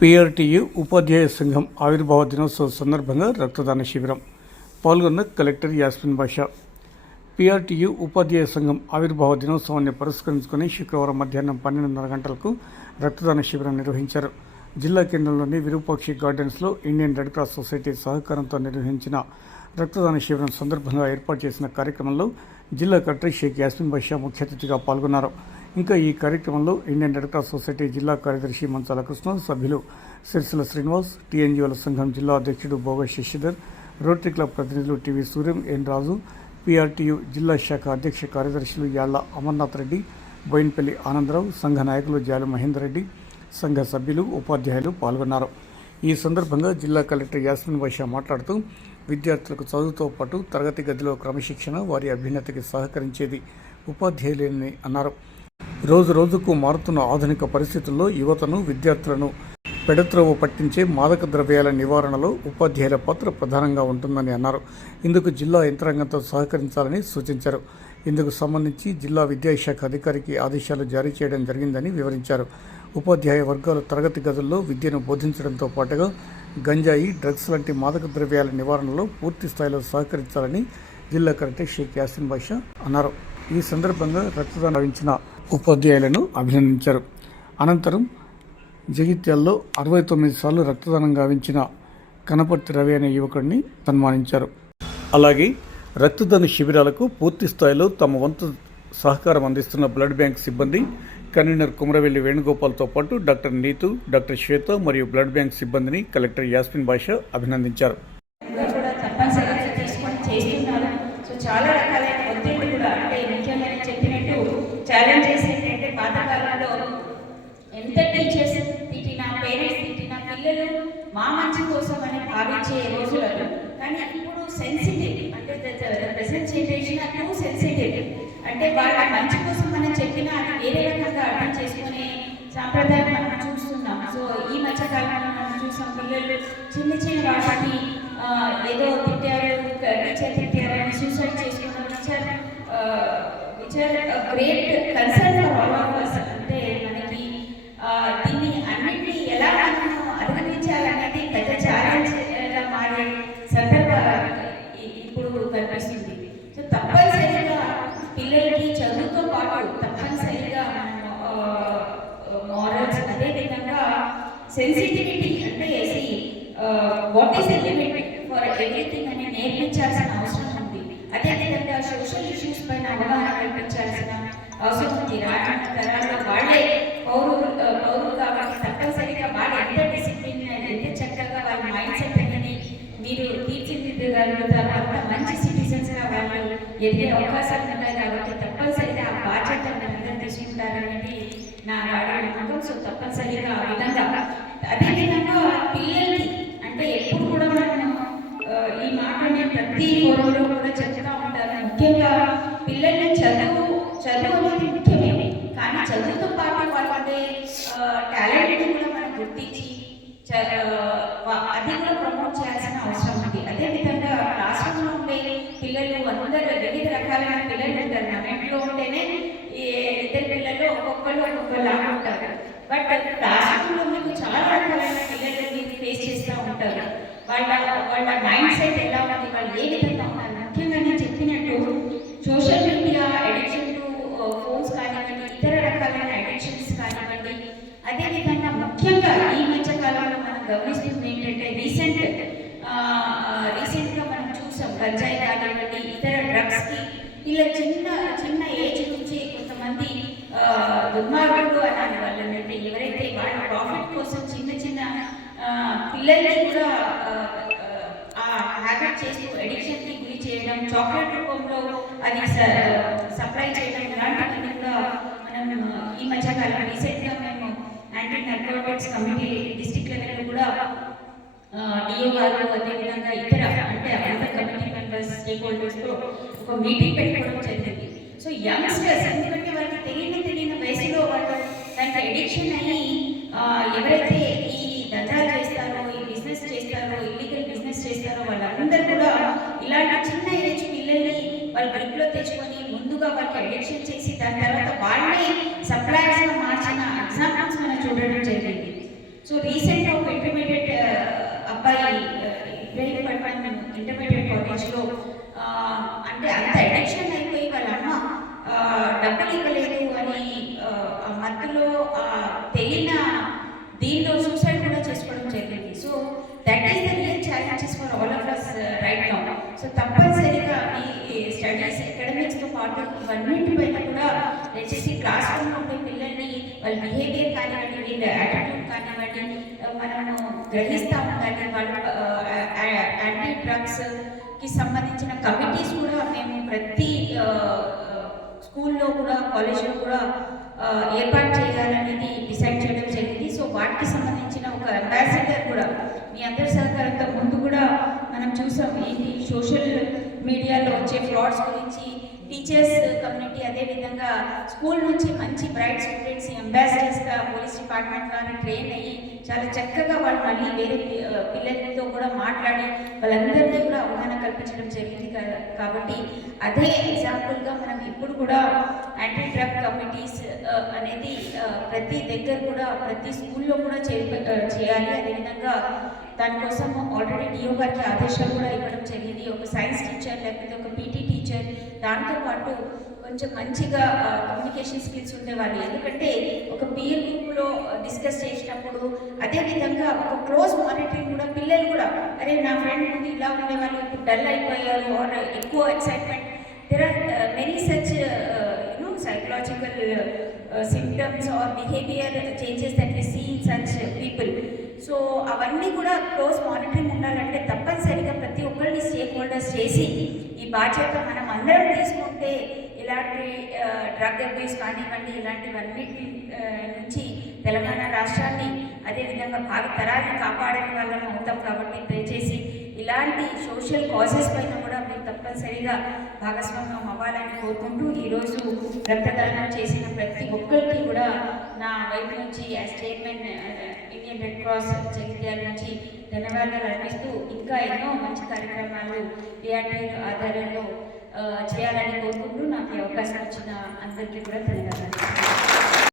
PRTU ఉపాధ్యాయ సంఘం ఆవిర్భావ దినోత్సవం సందర్భంగా రక్తదాన శిబిరం. పాల్గొన్న కలెక్టర్ యాస్మిన్ బాషా. పిఆర్టీయు ఉపాధ్యాయ సంఘం ఆవిర్భావ దినోత్సవాన్ని పురస్కరించుకొని శుక్రవారం మధ్యాహ్నం పన్నెండున్నర గంటలకు రక్తదాన శిబిరం నిర్వహించారు. జిల్లా కేంద్రంలోని విరూపాక్షి గార్డెన్స్లో ఇండియన్ రెడ్ క్రాస్ సొసైటీ సహకారంతో నిర్వహించిన రక్తదాన శిబిరం సందర్భంగా ఏర్పాటు చేసిన కార్యక్రమంలో జిల్లా కలెక్టర్ షేక్ యాస్మిన్ బాషా ముఖ్య అతిథిగా పాల్గొన్నారు. ఇంకా ఈ కార్యక్రమంలో ఇండియన్ రెడ్ క్రాస్ సొసైటీ జిల్లా కార్యదర్శి మంచాల కృష్ణ సభ్యులు సిరిసిల శ్రీనివాస్ టీఎన్జిఓల సంఘం జిల్లా అధ్యక్షుడు భోగ శశిధర్ రోటరీ క్లబ్ ప్రతినిధులు TV Suryam N Raju PRTU జిల్లా శాఖ అధ్యక్ష కార్యదర్శులు యాళ్ళ అమర్నాథ్ రెడ్డి బోయిన్పల్లి ఆనందరావు సంఘ నాయకులు జాలి మహేందర్ రెడ్డి సంఘ సభ్యులు ఉపాధ్యాయులు పాల్గొన్నారు. ఈ సందర్భంగా జిల్లా కలెక్టర్ యాస్మిన్ బాషా మాట్లాడుతూ విద్యార్థులకు చదువుతో పాటు తరగతి గదిలో క్రమశిక్షణ వారి అభ్యున్నతికి సహకరించేది ఉపాధ్యాయులేనని అన్నారు. రోజు రోజుకు మారుతున్న ఆధునిక పరిస్థితుల్లో యువతను విద్యార్థులను పెడత్రోవ పట్టించే మాదక ద్రవ్యాల నివారణలో ఉపాధ్యాయుల పాత్ర ప్రధానంగా ఉంటుందని అన్నారు. ఇందుకు జిల్లా యంత్రాంగంతో సహకరించాలని సూచించారు. ఇందుకు సంబంధించి జిల్లా విద్యాశాఖ అధికారికి ఆదేశాలు జారీ చేయడం జరిగిందని వివరించారు. ఉపాధ్యాయ వర్గాలు తరగతి గదుల్లో విద్యను బోధించడంతో పాటుగా గంజాయి డ్రగ్స్ లాంటి మాదక ద్రవ్యాల నివారణలో పూర్తి స్థాయిలో సహకరించాలని జిల్లా కలెక్టర్ షేక్ యాసిన్ బాషా అన్నారు. ఈ సందర్భంగా రక్తదానం వహించిన ఉపాధ్యాయులను అభినందించారు. అనంతరం జగిత్యాల్లో అరవై తొమ్మిది సార్లు రక్తదానం గావించిన కనపర్తి రవి అనే యువకుడిని సన్మానించారు. అలాగే రక్తదాన శిబిరాలకు పూర్తి స్థాయిలో తమ వంతు సహకారం అందిస్తున్న బ్లడ్ బ్యాంక్ సిబ్బంది కన్వీనర్ కుమరవెల్లి వేణుగోపాల్తో పాటు డాక్టర్ నీతు డాక్టర్ శ్వేత మరియు బ్లడ్ బ్యాంక్ సిబ్బందిని కలెక్టర్ యాస్మిన్ బాషా అభినందించారు. చాలా రకాలైన ఒత్తిళ్ళు కూడా అంటే ముఖ్యంగా నేను చెప్పినట్టు ఛాలెంజెస్ ఏంటంటే పాతకాలంలో ఎంత టీచర్స్ తిట్టినా పేరెంట్స్ తిట్టినా పిల్లలు మా మంచి కోసం అని భావించే రోజులలో కానీ ఇప్పుడు సెన్సిటివ్ అంటే ప్రెసెంట్ జనరేషన్ టూ సెన్సిటివ్ అంటే వాళ్ళ మంచి కోసం మనం చెప్పినా అది వేరే రకంగా అర్థం చేసుకునే సాంప్రదాయం మనం చూస్తున్నాం. సో ఈ మధ్య కాలంలో మనం చూసాం పిల్లలు చిన్న చిన్న వాటికి ఏదో తిట్టారు టీచర్ తిట్టారు అని సూసైడ్ చేసుకున్న టీచర్ విచ్ గ్రేట్ కన్సర్న్ కనిపిస్తుంది సో తప్పనిసరిగా పిల్లలకి చదువుతో పాటు తప్పనిసరిగా మారల్స్ అదేవిధంగా సెన్సిటివిటీ అంటే వేసి what is the limit for everything అని నేర్పించాల్సిన అవసరం ఉంది. అదేవిధంగా సోషల్ ఇష్యూస్ పైన అవగాహన కల్పించాల్సిన అవసరం ఉంది. రానున్న తరాల్లో వాళ్ళే పౌరులు పౌరులు కాబట్టి తప్పనిసరిగా వాళ్ళు ఎంత ఎదిగే అవకాశాలు ఉన్నాయి కాబట్టి తప్పనిసరిగా ఆ బాధ్యత మీరందరూ తీసుకుంటారనేది నా వాడి నమ్మకం సో తప్పనిసరిగా ఆ విధంగా అదేవిధంగా పిల్లలకి అంటే ఎప్పుడు కూడా మనం ఈ మాట నేను ప్రతి ఫోరంలో కూడా చెప్తా ఉంటాను. ముఖ్యంగా పిల్లల్ని చదువు చదువు అనేది ముఖ్యమే. కానీ చదువుతో పాటు వాళ్ళ టాలెంట్ కూడా మనం గుర్తించి అది కూడా ప్రమోట్ చేయాల్సిన అవసరం ఉంది. అదేవిధంగా క్లాస్ రూమ్లో ఉండే పిల్లలు అందరూ వివిధ రకాలైన పిల్లలు ఉంటారు మన ఇంట్లో ఉంటేనే ఈ ఇద్దరు పిల్లలు ఒక్కొక్కరు ఒక్కొక్కలాగా ఉంటారు. బట్ క్లాస్ మీకు చాలా రకాలైన పిల్లలు మీరు ఫేస్ చేస్తూ ఉంటారు. వాళ్ళ వాళ్ళ మైండ్ సెట్ ఎలా ఉంది వాళ్ళు ఏ విధంగా ఉన్నారు? ముఖ్యంగా నేను చెప్పినట్టు social media addiction to phones కానివ్వండి ఇతర రకాలైన అడిక్షన్ ఇలా చిన్న చిన్న ఏజ్ నుంచి కొంతమంది ఆ, దుర్మార్గులు అని వాళ్ళని. అంటే ఎవరైతే వాళ్ళ ప్రాఫిట్ కోసం చిన్న చిన్న పిల్లల్ని కూడా ఆ, ఆ హ్యాబిట్ చేస్తూ అడిక్షన్కి గురి చేయడం చాక్లెట్ రూపంలో అది సప్లై చేయడం ఇలాంటివన్నీ కూడా మనం ఈ మధ్య కాలం రీసెంట్గా మేము యాంటీ నర్కోటిక్స్ కమిటీ డిస్ట్రిక్ట్ లెవెల్లో కూడా డిఓ గారు అదేవిధంగా ఇతర అంటే అందర్ కమిటీ మెంబర్స్ స్టేక్ హోల్డర్స్తో ఒక మీటింగ్ పెట్టుకోవడం జరిగింది. సో యంగ్స్టర్స్ ఎందుకంటే వాళ్ళకి తెలియని తెలియని వయసులో వాళ్ళు దానికి అడిక్షన్ అయ్యి ఎవరైతే ఈ దందాలు చేస్తారో ఈ బిజినెస్ చేస్తారో ఇల్లీగల్ బిజినెస్ చేస్తారో వాళ్ళందరూ కూడా ఇలాంటి చిన్న ఏజ్ పిల్లల్ని వాళ్ళ గ్రూప్లో తెచ్చుకొని ముందుగా వాళ్ళకి అడిక్షన్ చేసి దాని తర్వాత వాళ్ళని సప్లయర్స్గా మార్చిన ఎగ్జాంపుల్స్ మనం చూడడం జరిగింది సో రీసెంట్ ఇంటర్మీడియట్ కాలేజ్లో అంటే అంత అడిక్షన్ అయిపోయి వాళ్ళ అమ్మ ఆ, డబ్బులు ఇవ్వలేదు అని ఆ, ఆ మత్తులో ఆ, తెలియన దీనిలో సూసైడ్ కూడా చేసుకోవడం జరిగింది so that is the real challenges for all of us right now so తప్పనిసరిగా ఈ స్టడీస్ అకాడమిక్స్తో పాటు ఇవన్నింటిపైన కూడా దయచేసి క్లాస్ రూమ్లో ఉండే పిల్లల్ని వాళ్ళ బిహేవియర్ కానివ్వండి వీళ్ళ యాటిట్యూడ్ కానివ్వండి ఆ, మనము గ్రహిస్తూ ఉండాలి వాళ్ళ యాంటీ డ్రగ్స్కి సంబంధించిన కమిటీస్ కూడా మేము ప్రతి స్కూల్లో కూడా కాలేజ్లో కూడా ఏర్పాటు చేయాలనేది డిసైడ్ చేయడం జరిగింది. సో వాటికి సంబంధించిన ఒక అంబాసిడర్ కూడా మీ అందరి సహకారంతో ముందు కూడా మనం చూసాం ఏంటి సోషల్ మీడియాలో వచ్చే ఫ్రాడ్స్ గురించి టీచర్స్ కమ్యూనిటీ అదేవిధంగా స్కూల్ నుంచి మంచి బ్రైట్ స్టూడెంట్స్ అంబాసిడర్స్గా పోలీస్ డిపార్ట్మెంట్ వారు ట్రైన్ అయ్యి చాలా చక్కగా వాళ్ళు మళ్ళీ వేరే పిల్లలతో కూడా మాట్లాడి వాళ్ళందరినీ కూడా అవగాహన కల్పించడం జరిగింది కాబట్టి అదే ఎగ్జాంపుల్గా మనం ఇప్పుడు కూడా యాంటీ డ్రగ్ కమిటీస్ అనేది ప్రతి దగ్గర కూడా ప్రతి స్కూల్లో కూడా చేయాలి. అదేవిధంగా దానికోసం ఆల్రెడీ డిఓ గారికి ఆదేశాలు కూడా ఇవ్వడం జరిగింది. ఒక సైన్స్ టీచర్ లేకపోతే ఒక పీటీ టీచర్ దాంతో పాటు కొంచెం మంచిగా కమ్యూనికేషన్ స్కిల్స్ ఉండేవాళ్ళు. ఎందుకంటే ఒక పిఎల్ గ్రూప్లో డిస్కస్ చేసినప్పుడు అదేవిధంగా ఒక క్లోజ్ మానిటరింగ్ కూడా పిల్లలు కూడా అరే నా ఫ్రెండ్ ముందు ఇలా ఉండేవాళ్ళు ఇప్పుడు డల్ అయిపోయారు ఆర్ ఎక్కువ excitement there are many such you know psychological symptoms or behaviour changes that we see in such people so అవన్నీ కూడా క్లోజ్ మానిటరింగ్ ఉండాలంటే తప్పనిసరిగా ప్రతి ఒక్కరిని చేసి ఈ బాధ్యత మనం అందరం తీసుకుంటే ఇలాంటి డ్రగ్ అబ్యూస్ కానివ్వండి ఇలాంటివన్నిటి నుంచి తెలంగాణ రాష్ట్రాన్ని అదేవిధంగా భావి తరాన్ని కాపాడని వాళ్ళం అవుతాం కాబట్టి దయచేసి ఇలాంటి సోషల్ కాజెస్ పైన కూడా మీరు తప్పనిసరిగా భాగస్వామ్యం అవ్వాలని కోరుకుంటూ ఈరోజు రక్తదానం చేసిన ప్రతి ఒక్కరికి కూడా నా వైపు నుంచి as chairman Indian red cross Jagtial నుంచి ధన్యవాదాలు అర్పిస్తూ ఇంకా ఎన్నో మంచి కార్యక్రమాలు డిఆర్టీ ఆధారంలో చేయాలని కోరుకుంటూ నాకు అవకాశం ఇచ్చిన అందరికీ కూడా ధన్యవాదాలు.